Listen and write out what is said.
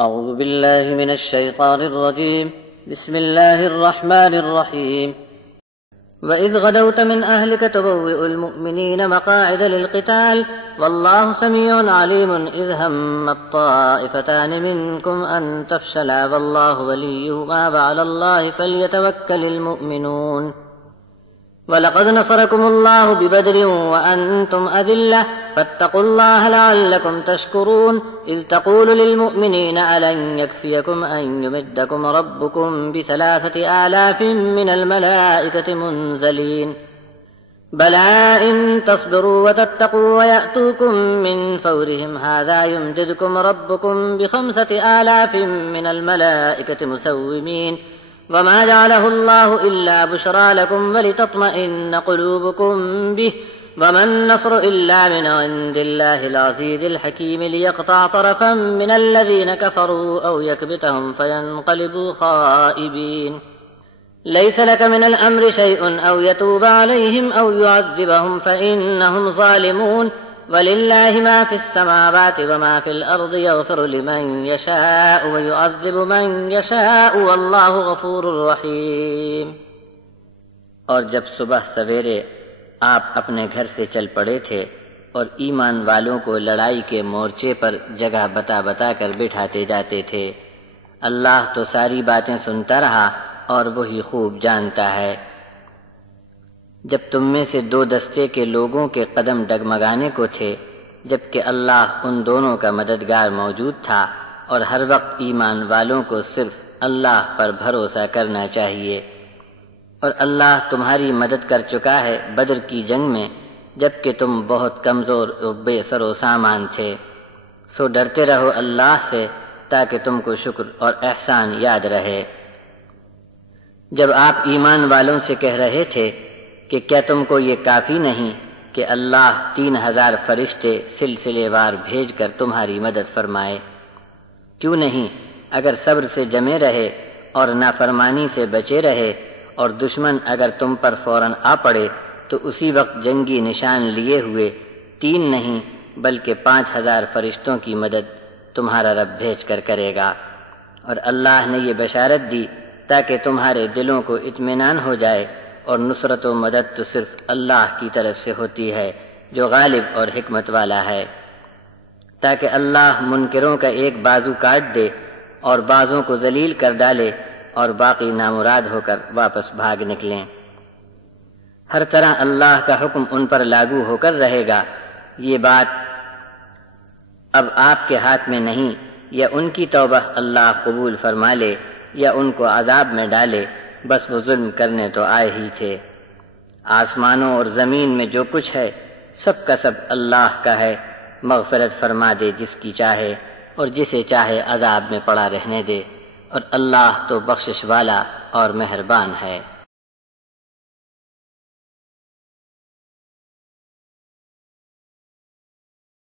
أعوذ بالله من الشيطان الرجيم. بسم الله الرحمن الرحيم. وإذ غدوت من أهلك تبوئ المؤمنين مقاعد للقتال والله سميع عليم إذ همت طائفتان منكم أن تفشلا والله وليهما وعلى الله فليتوكل المؤمنون. وَلَقَدْ نَصَرَكُمُ اللَّهُ بِبَدْرٍ وَأَنْتُمْ أَذِلَّةٌ فَاتَّقُوا اللَّهَ لَعَلَّكُمْ تَشْكُرُونَ إِذْ تَقُولُ لِلْمُؤْمِنِينَ أَلَنْ يَكْفِيَكُمْ أَنْ يُمِدَّكُمْ رَبُّكُمْ ب3,000 مِّنَ الْمَلَائِكَةِ مُنزَلِينَ بَلَىٰ إِن تَصْبِرُوا وَتَتَّقُوا وَيَأْتُوكُم مِّن فَوْرِهِمْ هَٰذَا يُمْدِدْكُمْ رَبُّكُمْ ب5,000 مِّنَ الْمَلَائِكَةِ مُسَوِّمِينَ وما جعله الله إلا بشرى لكم ولتطمئن قلوبكم به وما النصر إلا من عند الله العزيز الحكيم ليقطع طرفا من الذين كفروا أو يكبتهم فينقلبوا خائبين. ليس لك من الأمر شيء أو يتوب عليهم أو يعذبهم فإنهم ظالمون ولله ما في السماوات وما في الأرض يغفر لمن يشاء ويعذب من يشاء والله غفور رحیم. اور جب صبح سویرے آپ اپنے گھر سے چل پڑے تھے اور ایمان والوں کو لڑائی کے مورچے پر جگہ بتا بتا کر بٹھاتے جاتے تھے، اللہ تو ساری باتیں سنتا رہا اور وہی خوب جانتا ہے. جب تم میں سے 2 دستے کے لوگوں کے قدم ڈگمگانے کو تھے، جبکہ اللہ ان دونوں کا مددگار موجود تھا، اور ہر وقت ایمان والوں کو صرف اللہ پر بھروسہ کرنا چاہیے. اور اللہ تمہاری مدد کر چکا ہے بدر کی جنگ میں، جبکہ تم بہت کمزور اور بے سر و سامان تھے. سو ڈرتے رہو اللہ سے تاکہ تم کو شکر اور احسان یاد رہے. جب آپ ایمان والوں سے کہہ رہے تھے کہ کیا تم کو یہ کافی نہیں کہ اللہ 3,000 فرشتے سلسلے وار بھیج کر تمہاری مدد فرمائے؟ کیوں نہیں اگر صبر سے جمے رہے اور نافرمانی سے بچے رہے اور دشمن اگر تم پر فوراً آ پڑے تو اسی وقت جنگی نشان لیے ہوئے 3 نہیں بلکہ 5,000 فرشتوں کی مدد تمہارا رب بھیج کر کرے گا. اور اللہ نے یہ بشارت دی تاکہ تمہارے دلوں کو اطمینان ہو جائے، اور نصرت و مدد تو صرف اللہ کی طرف سے ہوتی ہے جو غالب اور حکمت والا ہے، تاکہ اللہ منکروں کا ایک بازو کاٹ دے اور بازوں کو ذلیل کر ڈالے اور باقی نامراد ہو کر واپس بھاگ نکلیں. ہر طرح اللہ کا حکم ان پر لاگو ہو کر رہے گا. یہ بات اب آپ کے ہاتھ میں نہیں، یا ان کی توبہ اللہ قبول فرما لے یا ان کو عذاب میں ڈالے، بس وہ ظلم کرنے تو آئے ہی تھے. آسمانوں اور زمین میں جو کچھ ہے سب کا سب اللہ کا ہے. مغفرت فرما دے جس کی چاہے اور جسے چاہے عذاب میں پڑا رہنے دے، اور اللہ تو بخشش والا اور مہربان ہے.